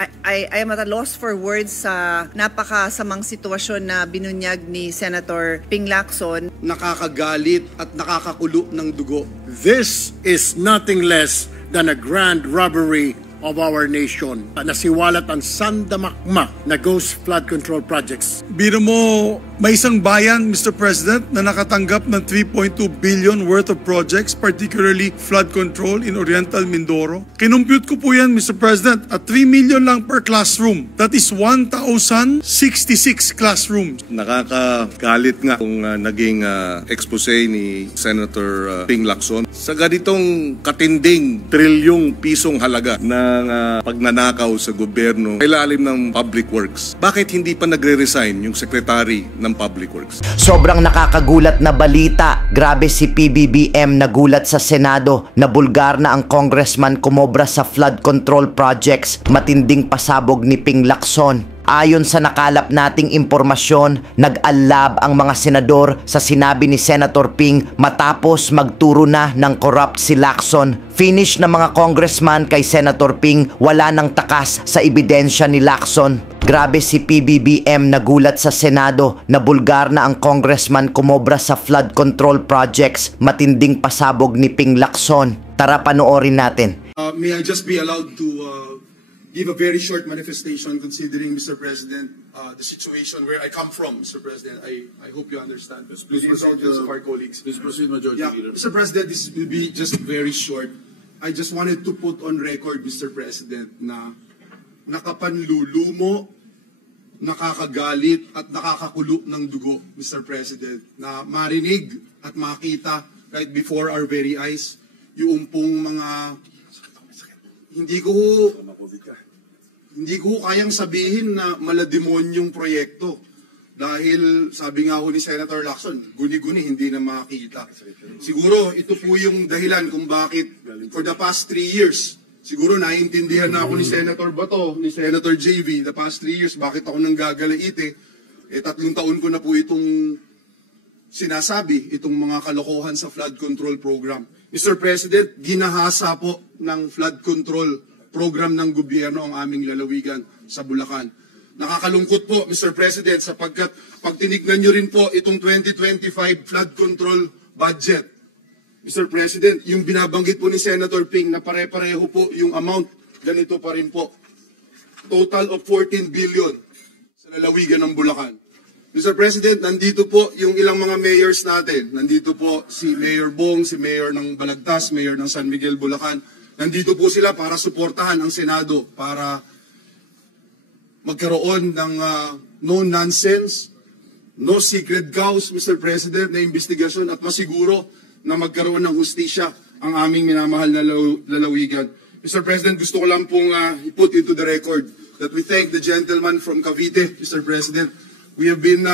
I am at a loss for words sa napakasamang sitwasyon na binunyag ni Senator Ping Lacson. Nakakagalit at nakakakulo ng dugo. This is nothing less than a grand robbery of our nation. Nasiwalat ang sandamakma na ghost flood control projects. Biro mo, may isang bayan, Mr. President, na nakatanggap ng 3.2 billion worth of projects, particularly flood control in Oriental Mindoro. Kinumpute ko po yan, Mr. President, at 3 million lang per classroom. That is 1,066 classrooms. Nakakagalit nga kung naging expose ni Senator Ping Lacson sa ganitong katinding trilyong pisong halaga ng pagnanakaw sa gobyerno sa ilalim ng Public Works. Bakit hindi pa nagre-resign yung Secretary ng Public Works? Sobrang nakakagulat na balita. Grabe si PBBM nagulat sa Senado na bulgar na ang congressman kumobra sa flood control projects. Matinding pasabog ni Ping Lacson. Ayon sa nakalap nating impormasyon, nag-alab ang mga senador sa sinabi ni Senator Ping matapos magturo na ng corrupt si Lacson. Finish na mga congressman kay Senator Ping, wala nang takas sa ebidensya ni Lacson. Grabe si PBBM nagulat sa Senado na bulgar na ang congressman kumobra sa flood control projects. Matinding pasabog ni Ping Lacson. Tara panoorin natin. May I just be allowed to give a very short manifestation considering, Mr. President, the situation where I come from, Mr. President. I hope you understand. Yes, please proceed, of our colleagues. Please proceed, Majority Leader. Mr. President, this will be just very short. I just wanted to put on record, Mr. President, na nakapanlulumo, nakakagalit at nakakakulo ng dugo, Mr. President, na marinig at makita right before our very eyes yung pong mga hindi ko kayang sabihin na malademonyong proyekto dahil sabi nga ho ni Senator Lacson, guni-guni hindi na makita. Siguro ito po yung dahilan kung bakit for the past 3 years, siguro naiintindihan na ako ni Senator Bato, ni Senator JV, the past 3 years, bakit ako nang gagalaite. 3 taon ko na po itong sinasabi, itong mga kalokohan sa flood control program. Mr. President, ginahasa po ng flood control program ng gobyerno ang aming lalawigan sa Bulacan. Nakakalungkot po, Mr. President, sapagkat pag tinignan nyo rin po itong 2025 flood control budget, Mr. President, yung binabanggit po ni Senator Ping na pare-pareho po yung amount, ganito pa rin po. Total of 14 billion sa lalawigan ng Bulacan. Mr. President, nandito po yung ilang mga mayors natin. Nandito po si Mayor Bong, si Mayor ng Balagtas, Mayor ng San Miguel, Bulacan. Nandito po sila para suportahan ang Senado, para magkaroon ng no nonsense, no secret cows, Mr. President, na investigasyon at masiguro na magkaroon ng hustisya ang aming minamahal na lalawigan. Mr. President, gusto ko lang pong i-put into the record that we thank the gentleman from Cavite, Mr. President. We have been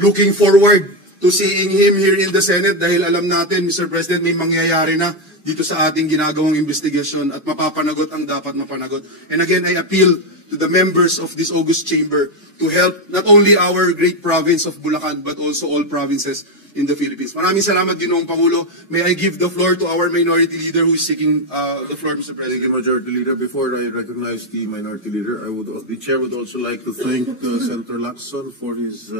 looking forward to seeing him here in the Senate dahil alam natin, Mr. President, may mangyayari na dito sa ating ginagawang investigasyon at mapapanagot ang dapat mapanagot. And again, I appeal to the members of this august chamber to help not only our great province of Bulacan but also all provinces in the Philippines. Maraming salamat, Ginoong Pangulo. May I give the floor to our minority leader who is seeking the floor, Mr. President. Thank you, Majority Leader. Before I recognize the minority leader, the chair would also like to thank Senator Lacson for his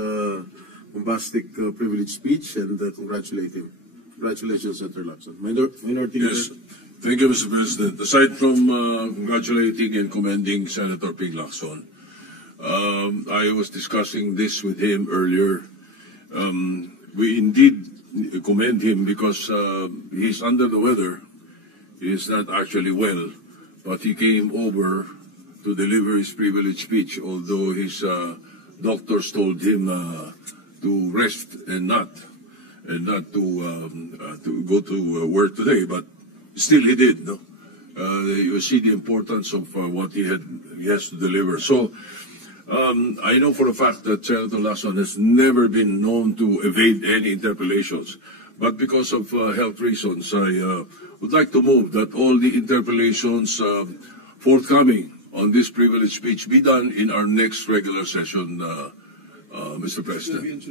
bombastic privilege speech and congratulate him. Congratulations, Senator Lacson. Minority Leader. Yes. Thank you, Mr. President. Aside from congratulating and commending Senator Ping Lacson, I was discussing this with him earlier. We indeed commend him because he's under the weather. He's not actually well, but he came over to deliver his privilege speech, although his doctors told him to rest and not to go to work today. But still, he did. No, you see the importance of what he has to deliver. So. I know for a fact that Senator Lacson has never been known to evade any interpellations, but because of health reasons, I would like to move that all the interpellations forthcoming on this privilege speech be done in our next regular session, Mr. President.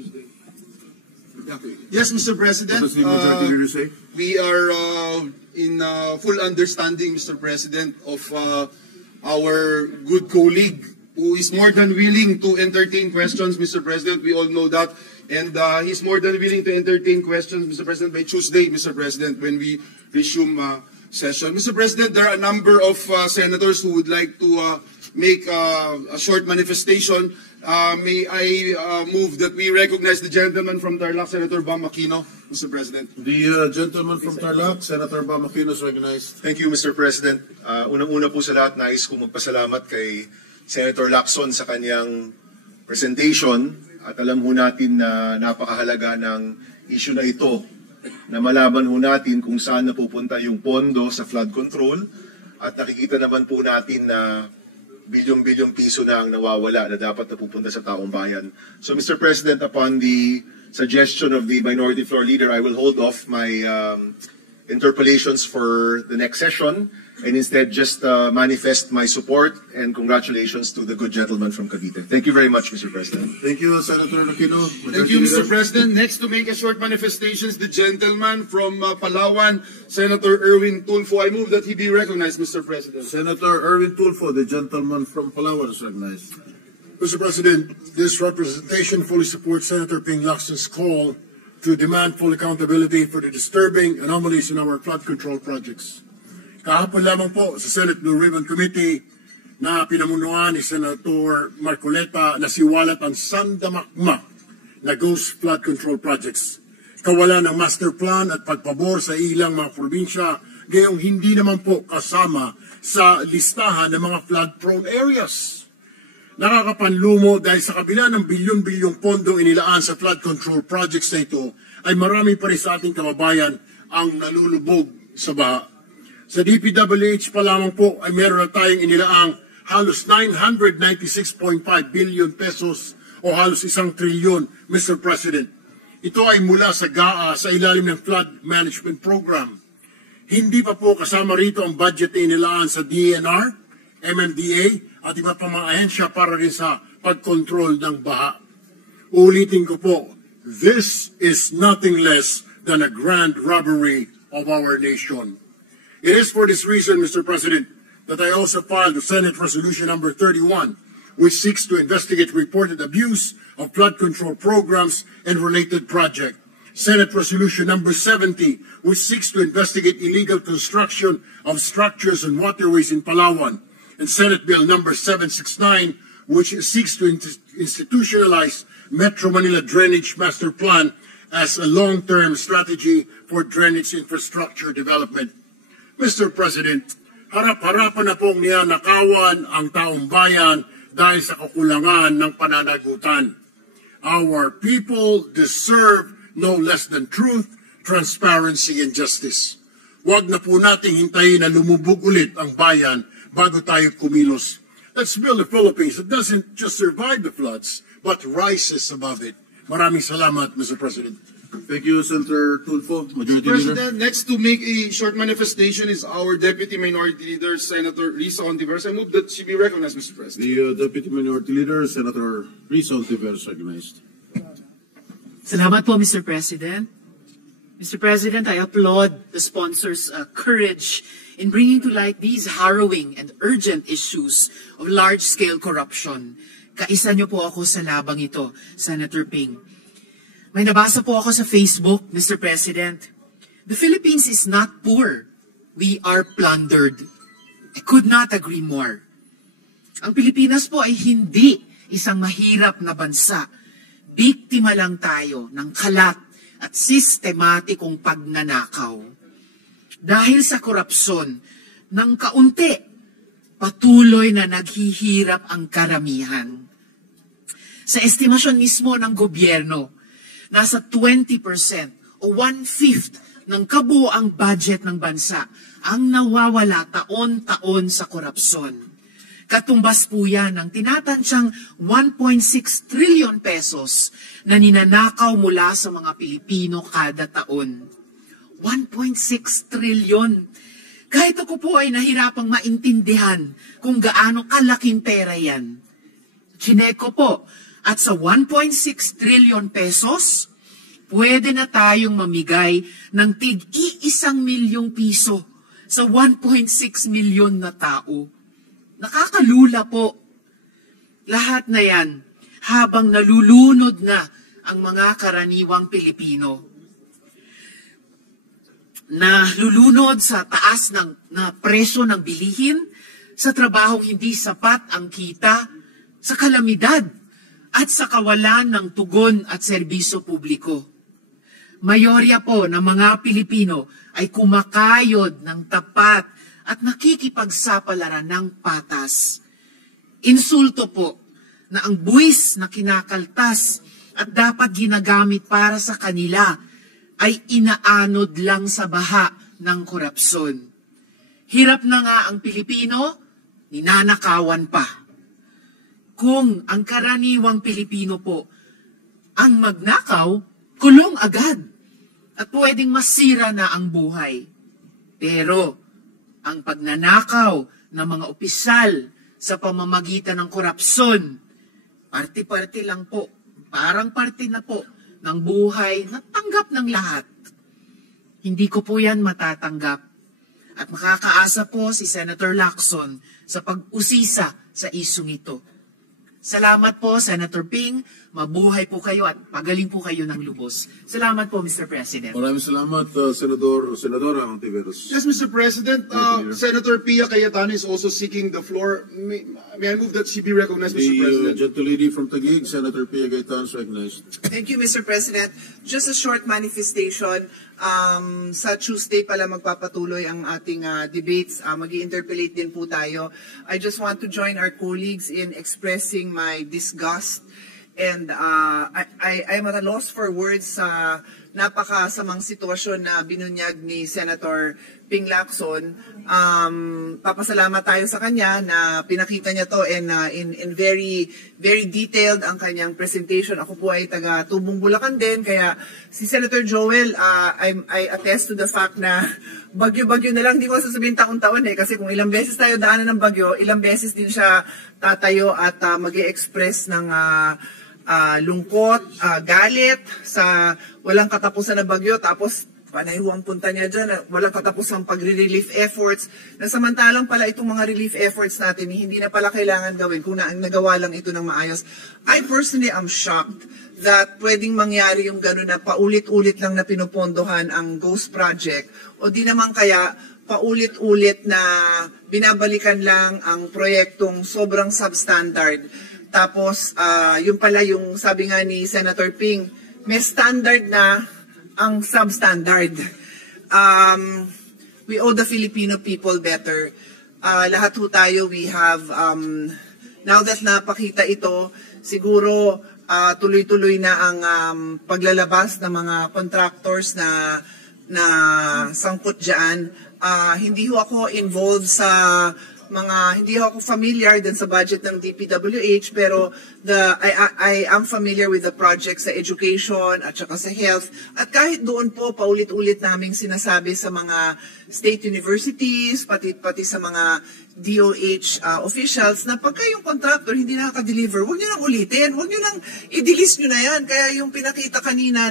Yes, Mr. President. What does the Majority Leader say? We are in full understanding, Mr. President, of our good colleague who is more than willing to entertain questions, Mr. President. We all know that. And he's more than willing to entertain questions, Mr. President, by Tuesday, Mr. President, when we resume session. Mr. President, there are a number of senators who would like to make a short manifestation. May I move that we recognize the gentleman from Tarlac, Senator Bam Aquino, Mr. President. The gentleman from Tarlac, Senator Bam Aquino, is recognized. Thank you, Mr. President. Unang-una po sa lahat, nais kong magpasalamat kay Senator Lacson sa kanyang presentation. At alam ho natin na napakahalaga ng issue na ito, na malaman ho natin kung saan napupunta yung pondo sa flood control. At nakikita naman po natin na bilyong-bilyong piso na ang nawawala na dapat napupunta sa taong bayan. So Mr. President, upon the suggestion of the Minority Floor Leader, I will hold off my interpellations for the next session and instead just manifest my support and congratulations to the good gentleman from Cavite. Thank you very much, Mr. President. Thank you, Senator Aquino. Thank you, Mr. President. Next to make a short manifestation is the gentleman from Palawan, Senator Erwin Tulfo. I move that he be recognized, Mr. President. Senator Erwin Tulfo, the gentleman from Palawan, is recognized. Mr. President, this representation fully supports Senator Ping Lacson's call to demand full accountability for the disturbing anomalies in our flood control projects. Kahapon lamang po sa Senate Blue Ribbon Committee na pinamunuan ni Senator Marcoleta na siwalat ang sandamakma na ghost flood control projects. Kawalan ng master plan at pagpabor sa ilang mga probinsya, gayong hindi naman po kasama sa listahan ng mga flood-prone areas. Nakakapanlumo dahil sa kabila ng bilyon-bilyong pondong inilaan sa flood control projects na ito, ay marami pa rin sa ating kababayan ang nalulubog sa baha. Sa DPWH pa lamang po ay meron na tayong inilaang halos 996.5 billion pesos o halos 1 trilyon, Mr. President. Ito ay mula sa GAA sa ilalim ng Flood Management Program. Hindi pa po kasama rito ang budget na inilaan sa DNR, MMDA at iba pa mga ahensya para rin sa pagkontrol ng baha. Ulitin ko po, this is nothing less than a grand robbery of our nation. It is for this reason, Mr. President, that I also filed the Senate Resolution number 31, which seeks to investigate reported abuse of flood control programs and related projects. Senate Resolution number 70, which seeks to investigate illegal construction of structures and waterways in Palawan. And Senate Bill number 769, which seeks to institutionalize Metro Manila Drainage Master Plan as a long-term strategy for drainage infrastructure development. Mr. President, harap-harapan na pong niyanakawan ang taong bayan dahil sa kakulangan ng pananagutan. Our people deserve no less than truth, transparency, and justice. Huwag na po nating hintayin na lumubog ulit ang bayan bago tayo kumilos. Let's build a Philippines that doesn't just survive the floods, but rises above it. Maraming salamat, Mr. President. Thank you, Senator Tulfo. Majority President, Leader. next to make a short manifestation is our Deputy Minority Leader, Senator Risa Ontiveros. I move that she be recognized, Mr. President. The Deputy Minority Leader, Senator Risa Ontiveros, recognized. Salamat po, Mr. President. Mr. President, I applaud the sponsors' courage in bringing to light these harrowing and urgent issues of large-scale corruption. Kaisa niyo po ako sa labang ito, Senator Ping. May nabasa po ako sa Facebook, Mr. President. The Philippines is not poor. We are plundered. I could not agree more. Ang Pilipinas po ay hindi isang mahirap na bansa. Biktima lang tayo ng kalat at sistematikong pagnanakaw. Dahil sa korupsyon ng kaunti, patuloy na naghihirap ang karamihan. Sa estimasyon mismo ng gobyerno, nasa 20% o 1/5 ng kabuoang budget ng bansa ang nawawala taon-taon sa korupsyon. Katumbas po yan ng tinatansyang 1.6 trillion pesos na ninanakaw mula sa mga Pilipino kada taon. 1.6 trillion. Kahit ako po ay nahirapang maintindihan kung gaano kalaking pera yan. Chineko po, at sa 1.6 trillion pesos, pwede na tayong mamigay ng tig-1 milyong piso sa 1.6 milyon na tao. Nakakalula po. Lahat na yan habang nalulunod na ang mga karaniwang Pilipino. Nalulunod sa taas na presyo ng bilihin, sa trabahong hindi sapat ang kita, sa kalamidad, at sa kawalan ng tugon at serbisyo publiko. Mayorya po ng mga Pilipino ay kumakayod ng tapat at nakikipagsapalaran ng patas. Insulto po na ang buwis na kinakaltas at dapat ginagamit para sa kanila ay inaanod lang sa baha ng korupsyon. Hirap na nga ang Pilipino, ninanakawan pa. Kung ang karaniwang Pilipino po ang magnakaw, kulong agad at pwedeng masira na ang buhay. Pero ang pagnanakaw ng mga opisyal sa pamamagitan ng korupsyon, parte-parte lang po, parang parte na po ng buhay na tanggap ng lahat. Hindi ko po yan matatanggap. At makakaasa po si Senator Lacson sa pag-usisa sa isyung ito. Salamat po, Senator Ping. Mabuhay po kayo at pagaling po kayo ng lubos. Salamat po, Mr. President. Maraming salamat, Senadora Ontiveros. Yes, Mr. President, Senator Pia Cayetano is also seeking the floor. May I move that she be recognized, Mr. President? The gentlelady from Taguig, Senator Pia Cayetano, is recognized. Thank you, Mr. President. Just a short manifestation. Sa Tuesday pala magpapatuloy ang ating debates. Mag-i-interpellate din po tayo. I just want to join our colleagues in expressing my disgust. And I'm at a loss for words sa napakasamang sitwasyon na binunyag ni Senator Ping Lacson. Papasalamat tayo sa kanya na pinakita niya to in very detailed ang kanyang presentation. Ako po ay taga Tubong Bulacan din, kaya si Senator Joel, I attest to the fact na bagyo-bagyo na lang, di ko sasabihin taon-taon kasi kung ilang beses tayo daanan ng bagyo, ilang beses din siya tatayo at mag-i-express ng lungkot, galit sa walang katapusan na bagyo, tapos panay ang punta niya dyan, walang katapusang pagre-relief efforts, na samantalang pala itong mga relief efforts natin, hindi na pala kailangan gawin kung nagawa lang ito ng maayos. I personally am shocked that pwedeng mangyari yung gano'n na paulit-ulit lang na pinupondohan ang Ghost Project, o di naman kaya paulit-ulit na binabalikan lang ang proyektong sobrang substandard. Tapos, yung pala yung sabi nga ni Senator Ping, may standard na ang substandard. We owe the Filipino people better. Lahat ho tayo, we have, now that napakita ito, siguro tuloy-tuloy na ang paglalabas ng mga contractors na sangkot dyan. Hindi ho ako involved sa hindi ako familiar din sa budget ng DPWH, pero I am familiar with the projects sa education at saka sa health. At kahit doon po, paulit-ulit naming sinasabi sa mga state universities, pati sa mga DOH officials, na pagka yung contractor hindi nakaka-deliver, huwag nyo nang ulitin, huwag nyo nang i-delist nyo na yan. Kaya yung pinakita kanina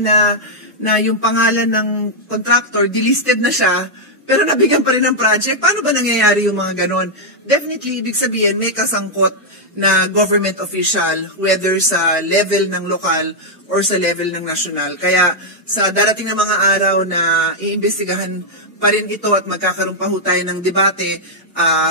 na yung pangalan ng contractor, delisted na siya, pero nabigyan pa rin ng project. Paano ba nangyayari yung mga ganon? Definitely, ibig sabihin, may kasangkot na government official, whether sa level ng lokal or sa level ng national. Kaya sa darating na mga araw na iimbestigahan pa rin ito at magkakaroon pa ho tayo ng debate,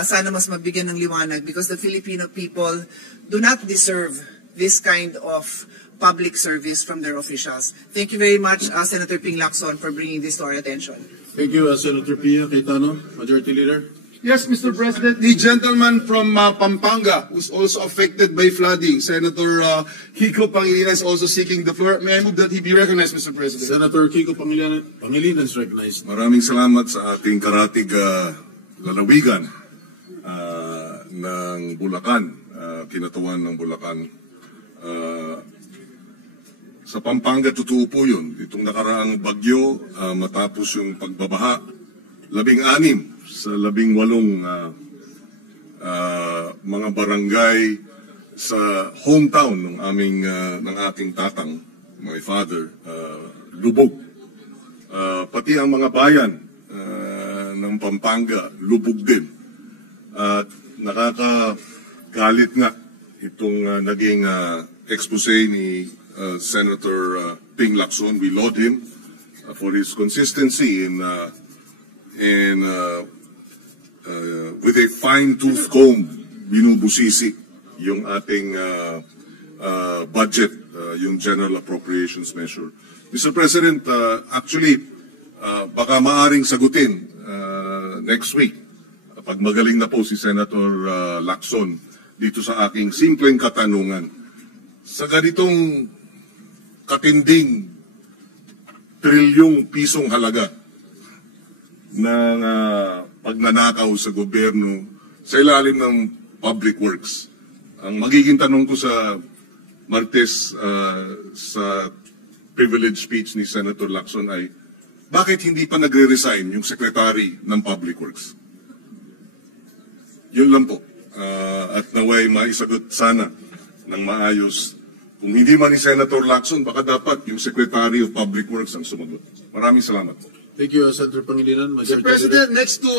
sana mas mabigyan ng liwanag, because the Filipino people do not deserve this kind of public service from their officials. Thank you very much, Senator Ping Lacson, for bringing this to our attention. Thank you, Senator Pia Cayetano, Majority Leader. Yes, Mr. President, the gentleman from Pampanga who's also affected by flooding, Senator Kiko Pangilinan, is also seeking the floor. May I move that he be recognized, Mr. President? Senator Kiko Pangilinan is recognized. Maraming salamat sa ating karatig lalawigan ng Bulacan, kinatawan ng Bulacan. Sa Pampanga, totoo po yun. Itong nakaraang bagyo, matapos yung pagbabaha, 16 sa 18 mga barangay sa hometown ng ating tatang, my father, lubog. Pati ang mga bayan ng Pampanga, lubog din. At Nakakagalit nga itong naging expose ni Senator Ping Lacson. We laud him for his consistency in with a fine-tooth comb binubusisi yung ating budget, yung General Appropriations Measure. Mr. President, actually, baka maaring sagutin next week pag magaling na po si Senator Lacson dito sa aking simpleng katanungan. Sa ganitong katinding trilyong pisong halaga ng pagnanakaw sa gobyerno sa ilalim ng public works. Ang magiging tanong ko sa Martes sa privilege speech ni Senator Lacson ay, bakit hindi pa nagre-resign yung Secretary ng Public Works? Yun lang po. At naway maisagot sana ng maayos. Kung hindi man ni Senator Lacson, baka dapat yung Secretary of Public Works ang sumagot. Maraming salamat po. Thank you, Senator Pangilinan. Mr. President, next to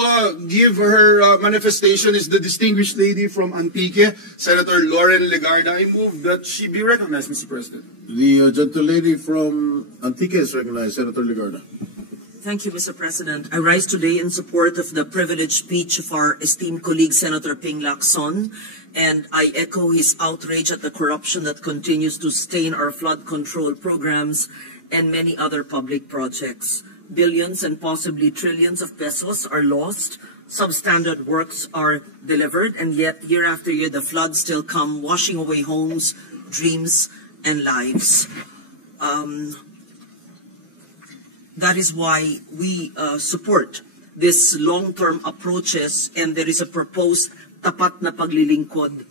give her manifestation is the distinguished lady from Antique, Senator Lauren Legarda. I move that she be recognized, Mr. President. The gentle lady from Antique is recognized, Senator Legarda. Thank you, Mr. President. I rise today in support of the privileged speech of our esteemed colleague, Senator Ping Lacson, and I echo his outrage at the corruption that continues to stain our flood control programs and many other public projects. Billions and possibly trillions of pesos are lost, substandard works are delivered, and yet year after year the floods still come washing away homes, dreams, and lives. That is why we support this long-term approaches, and there is a proposed tapat na paglilingkod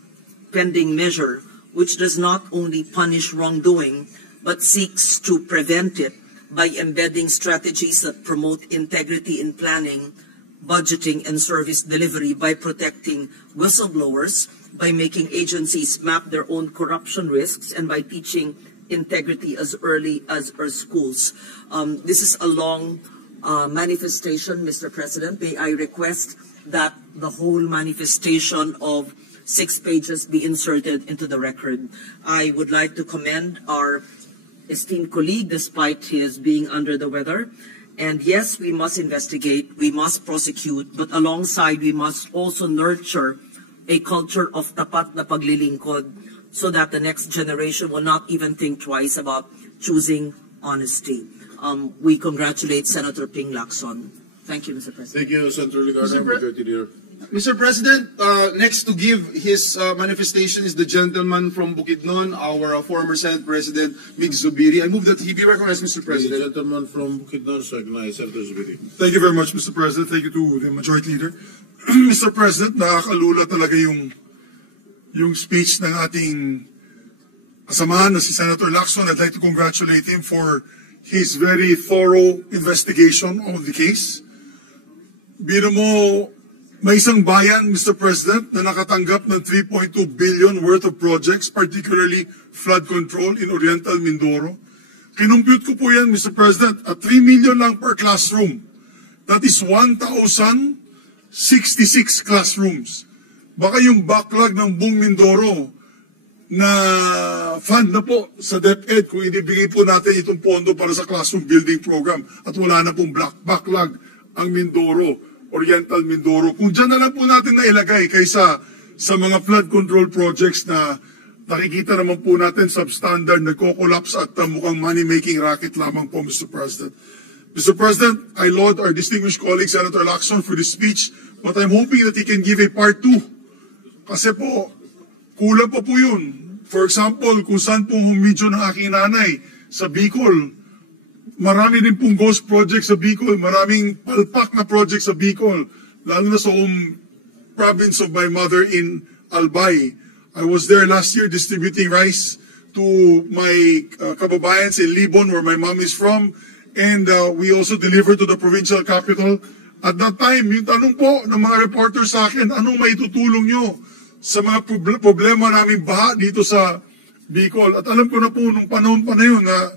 pending measure which does not only punish wrongdoing but seeks to prevent it by embedding strategies that promote integrity in planning, budgeting, and service delivery, by protecting whistleblowers, by making agencies map their own corruption risks, and by teaching integrity as early as our schools. This is a long manifestation, Mr. President. May I request that the whole manifestation of 6 pages be inserted into the record. I would like to commend our esteemed colleague despite his being under the weather. And yes, we must investigate, we must prosecute, but alongside we must also nurture a culture of tapat na paglilingkod so that the next generation will not even think twice about choosing honesty. We congratulate Senator Ping Lacson. Thank you, Mr. President. Thank you, Senator Legarda. Majority Leader. Mr. President, next to give his manifestation is the gentleman from Bukidnon, our former Senate President, Mig Zubiri. I move that he be recognized, Mr. President. The gentleman from Bukidnon is recognized, Senator Zubiri. Thank you very much, Mr. President. Thank you to the Majority Leader. Mr. President, nakakalula talaga yung speech ng ating kasamahan na si Senator Lacson. I'd like to congratulate him for his very thorough investigation of the case. Biro mo, may isang bayan, Mr. President, na nakatanggap ng 3.2 billion worth of projects, particularly flood control in Oriental Mindoro. Kinumpute ko po yan, Mr. President, at 3 million lang per classroom. That is 1,066 classrooms. Baka yung backlog ng buong Mindoro na fund na po sa DepEd kung ibibigay po natin itong pondo para sa classroom building program at wala na pong backlog ang Mindoro, Oriental Mindoro. Kung dyan na lang po natin nailagay kaysa sa mga flood control projects na nakikita naman po natin substandard, nagko-collapse at mukhang money-making racket lamang po, Mr. President. Mr. President, I laud our distinguished colleague, Senator Lacson, for this speech, but I'm hoping that he can give a part 2. Kasi po, kulang pa po yun. For example, kung saan pong humidyo ng aking nanay sa Bicol, marami din pong ghost project sa Bicol, maraming palpak na project sa Bicol, lalo na sa home province of my mother in Albay. I was there last year distributing rice to my kababayans in Libon, where my mom is from, and we also delivered to the provincial capital. At that time, yung tanong po ng mga reporter sa akin, anong maitutulong nyo sa mga problema namin baha dito sa Bicol? At alam ko na po nung panahon pa na yun na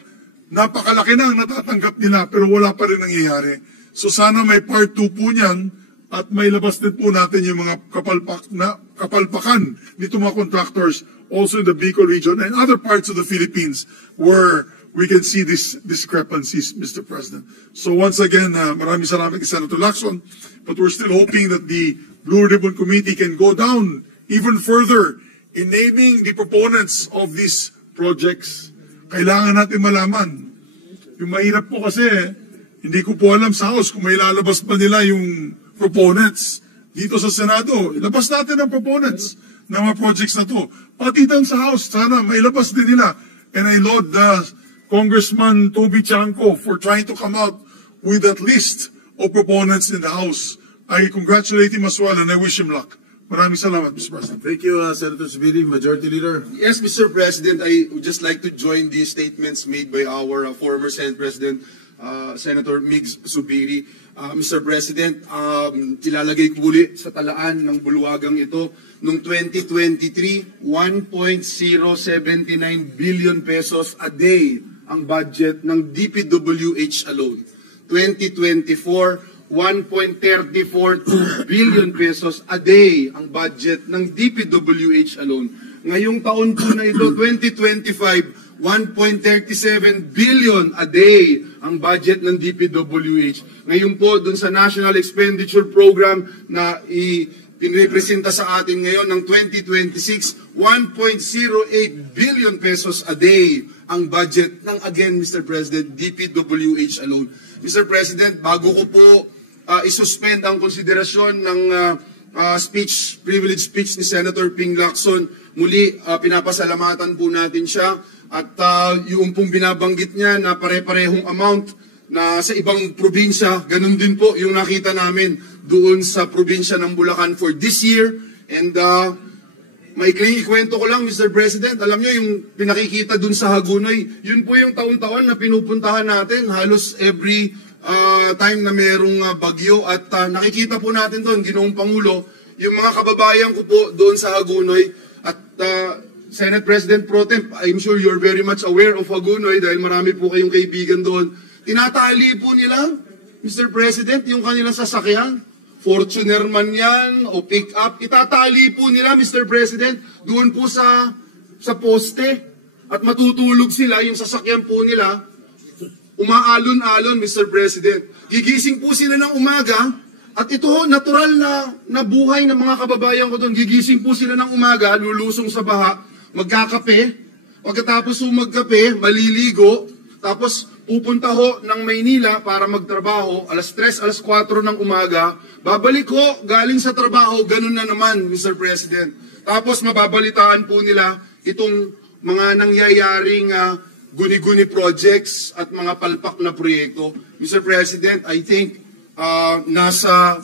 napakalaki na ang natatanggap nila pero wala pa rin nangyayari. So sana may part 2 po niyan at may labas din po natin yung mga kapalpakan nito mga contractors also in the Bicol region and other parts of the Philippines where we can see these discrepancies, Mr. President. So once again, maraming salamat kay Senator Lacson, but we're still hoping that the Blue Ribbon Committee can go down even further in naming the proponents of these projects. Kailangan natin malaman. Yung mahirap po kasi, hindi ko po alam sa House kung may lalabas pa nila yung proponents. Dito sa Senado, ilabas natin ang proponents ng mga projects na to. Pati doon sa House, sana mailabas din nila. And I laud Congressman Toby Chanco for trying to come out with that list of proponents in the House. I congratulate him as well and I wish him luck. Maraming salamat, Mr. President. Thank you, Senator Zubiri, Majority Leader. Yes, Mr. President, I would just like to join the statements made by our former Senate President, Senator Migs Zubiri. Mr. President, ilalagay ko uli sa talaan ng bulwagang ito. Noong 2023, 1.079 billion pesos a day ang budget ng DPWH alone. 2024, 1.342 billion pesos a day ang budget ng DPWH alone. Ngayong taon po na ito, 2025, 1.37 billion a day ang budget ng DPWH. Ngayon po, dun sa National Expenditure Program na pinrepresenta sa atin ngayon ng 2026, 1.08 billion pesos a day ang budget ng, again, Mr. President, DPWH alone. Mr. President, bago ko po isuspend ang konsiderasyon ng privilege speech ni Senator Ping Lacson, muli pinapasalamatan po natin siya at yung pong binabanggit niya na pare-parehong amount na sa ibang probinsya, ganun din po yung nakita namin doon sa probinsya ng Bulacan for this year. And maikling ikwento ko lang, Mr. President, alam niyo yung pinakikita doon sa Hagunoy, yun po yung taon-taon na pinupuntahan natin halos every time na merong bagyo at nakikita po natin doon, Ginoong Pangulo, yung mga kababayan ko po doon sa Hagunoy at Senate President Pro Temp, I'm sure you're very much aware of Hagunoy dahil marami po kayong kaibigan doon. Tinatali po nila, Mr. President, yung kanilang sasakyan, Fortuner man yan o pick-up, itatali po nila, Mr. President, doon po sa poste at matutulog sila, yung sasakyan po nila, umaalon-alon, Mr. President. Gigising po sila ng umaga at ito, natural na buhay ng mga kababayan ko doon. Gigising po sila ng umaga, lulusong sa baha, magkakape, pagkatapos magkape, maliligo, tapos pupunta ho ng Maynila para magtrabaho, alas 3, alas 4 ng umaga, babalik ho, galing sa trabaho, ganun na naman, Mr. President. Tapos mababalitaan po nila itong mga nangyayaring guni-guni projects at mga palpak na proyekto. Mr. President, I think nasa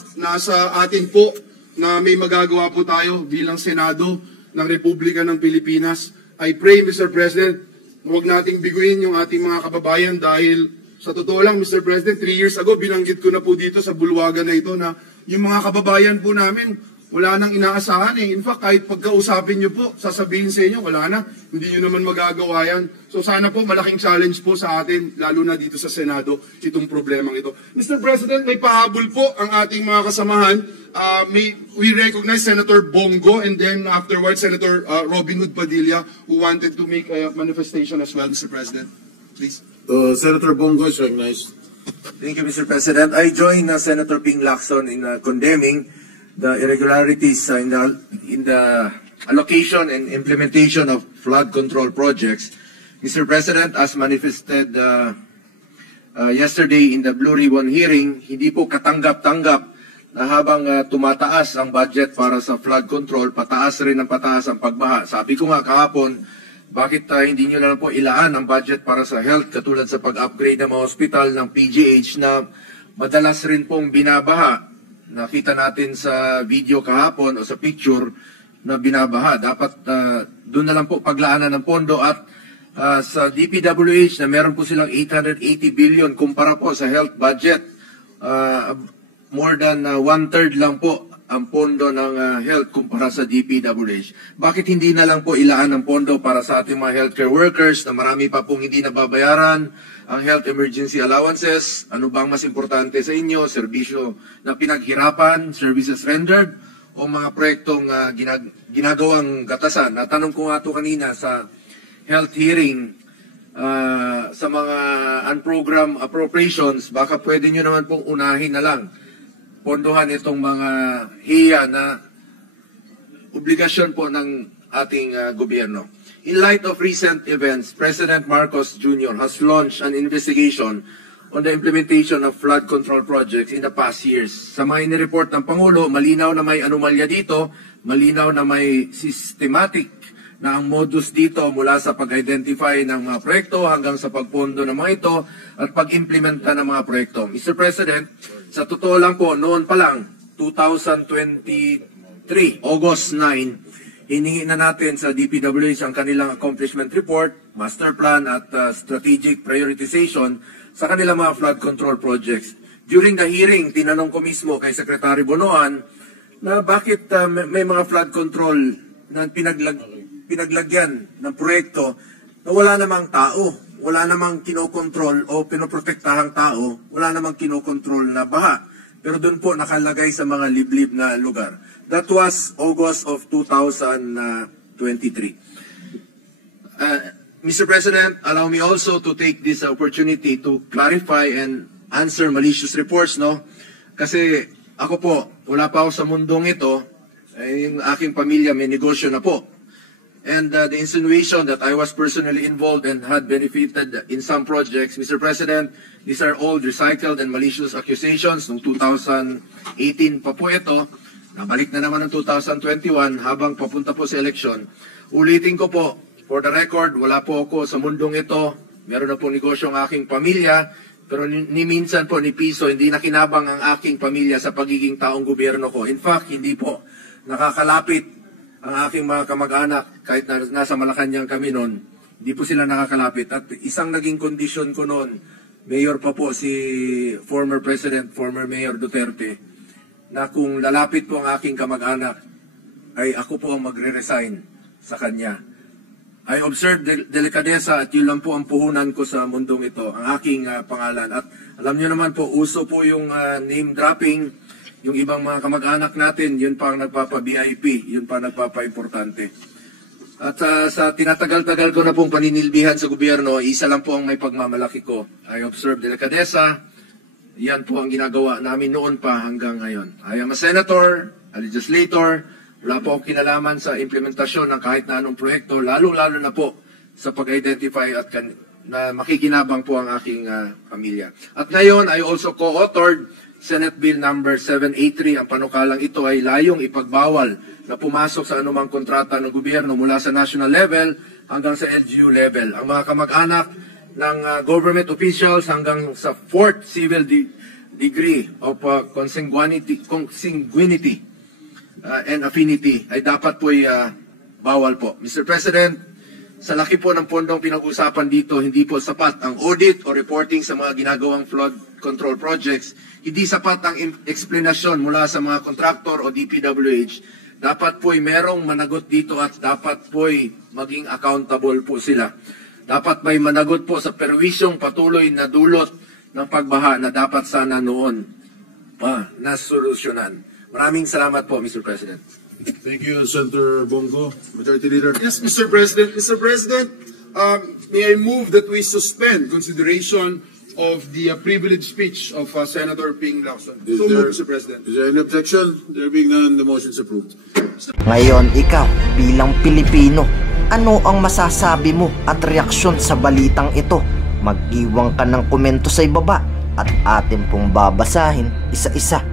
atin po na may magagawa po tayo bilang Senado ng Republika ng Pilipinas. I pray, Mr. President, huwag nating biguin yung ating mga kababayan dahil sa totoo lang, Mr. President, 3 years ago, binanggit ko na po dito sa bulwagan na ito na yung mga kababayan po namin, wala nang inaasahan eh. In fact, kahit pagkausapin nyo po, sasabihin sa inyo, wala na, hindi nyo naman magagawa yan. So sana po, malaking challenge po sa atin, lalo na dito sa Senado, itong problemang ito. Mr. President, may pahabol po ang ating mga kasamahan. We recognize Senator Bongo and then afterwards Senator Robin Hood Padilla who wanted to make a manifestation as well, Mr. President. Please. Senator Bongo is recognized. Thank you, Mr. President. I join Senator Ping Lacson in condemning the irregularities in the allocation and implementation of flood control projects. Mr. President, as manifested yesterday in the Blue Ribbon hearing, hindi po katanggap-tanggap na habang tumataas ang budget para sa flood control, pataas rin ang pataas ang pagbaha. Sabi ko nga kahapon, bakit hindi nyo na lang po ilaan ang budget para sa health katulad sa pag-upgrade ng mga hospital ng PGH na madalas rin pong binabaha. Nakita natin sa video kahapon o sa picture na binabaha. Dapat doon na lang po paglaanan ng pondo at sa DPWH na meron po silang 880 billion kumpara po sa health budget. More than 1/3 lang po ang pondo ng health kumpara sa DPWH. Bakit hindi na lang po ilaan ang pondo para sa ating mga healthcare workers na marami pa pong hindi nababayaran ang health emergency allowances? Ano bang mas importante sa inyo? Serbisyo na pinaghirapan, services rendered, o mga proyektong ginagawang gatasan? Natanong ko nga ito kanina sa health hearing sa mga unprogrammed appropriations, baka pwede nyo naman pong unahin na lang pondohan itong mga hiya na obligasyon po ng ating gobyerno. In light of recent events, President Marcos Jr. has launched an investigation on the implementation of flood control projects in the past years. Sa mga inireport ng Pangulo, malinaw na may anomalya dito, malinaw na may systematic na ang modus dito mula sa pag-identify ng mga proyekto hanggang sa pagpondo ng mga ito at pag-implementa ng mga proyekto. Mr. President, sa totoo lang po, noon pa lang, 2023, August 9, hiningi na natin sa DPWH ang kanilang accomplishment report, master plan at strategic prioritization sa kanilang mga flood control projects. During the hearing, tinanong ko mismo kay Secretary Bonoan na bakit may mga flood control na pinaglagyan ng proyekto na wala namang tao, wala namang kinokontrol o pinoprotektahang tao, wala namang kinokontrol na baha. Pero doon po nakalagay sa mga liblib na lugar. That was August of 2023. Mr. President, allow me also to take this opportunity to clarify and answer malicious reports, no? Kasi ako po, wala pa ako sa mundong ito, yung aking pamilya may negosyo na po. And the insinuation that I was personally involved and had benefited in some projects, Mr. President, these are all recycled and malicious accusations. Noong 2018 pa po ito, nabalik na naman ng 2021 habang papunta po sa eleksyon. Ulitin ko po, for the record, wala po ako sa mundong ito. Meron na po negosyo ang aking pamilya, pero ni minsan po ni piso, hindi nakinabang ang aking pamilya sa pagiging taong gobyerno ko. In fact, hindi po nakakalapit ang aking mga kamag-anak, kahit nasa Malacanang kami noon, hindi po sila nakakalapit. At isang naging kondisyon ko noon, mayor pa po si former President, former Mayor Duterte, na kung lalapit po ang aking kamag-anak, ay ako po ang magre-resign sa kanya. I observed delikadesa at yun lang po ang puhunan ko sa mundong ito, ang aking pangalan. At alam niyo naman po, uso po yung name dropping. Yung ibang mga kamag-anak natin, yun pa ang nagpapa-VIP, yun pa ang nagpapa-importante. At sa tinatagal-tagal ko na pong paninilbihan sa gobyerno, isa lang po ang may pagmamalaki ko. I observe delikadesa, yan po ang ginagawa namin noon pa hanggang ngayon. I am a senator, a legislator, wala po akong kinalaman sa implementasyon ng kahit na anong proyekto, lalo-lalo na po sa pag-identify at na makikinabang po ang aking pamilya. At ngayon, I also co-authored Senate Bill number 783. Ang panukalang ito ay layong ipagbawal na pumasok sa anumang kontrata ng gobyerno mula sa national level hanggang sa LGU level. Ang mga kamag-anak ng government officials hanggang sa 4th civil degree of consanguinity and affinity ay dapat po bawal po. Mr. President, sa laki po ng pondong pinag-usapan dito, hindi po sapat ang audit o reporting sa mga ginagawang flood control projects. Hindi sapat ang eksplanasyon mula sa mga kontraktor o DPWH. Dapat po'y merong managot dito at dapat po'y maging accountable po sila. Dapat may managot po sa perwisyong patuloy na dulot ng pagbaha na dapat sana noon nasolusyonan. Maraming salamat po, Mr. President. Thank you, Senator Bongo. Majority Leader. Yes, Mr. President. Mr. President, may I move that we suspend consideration of the privileged speech of Senator Ping Lacson. So moved, Mr. President. Is there any objection? There being none, the motion is approved. Ngayon, ikaw, bilang Pilipino, ano ang masasabi mo at reaksyon sa balitang ito? Mag-iwan ka ng komento sa ibaba at atin pong babasahin isa-isa.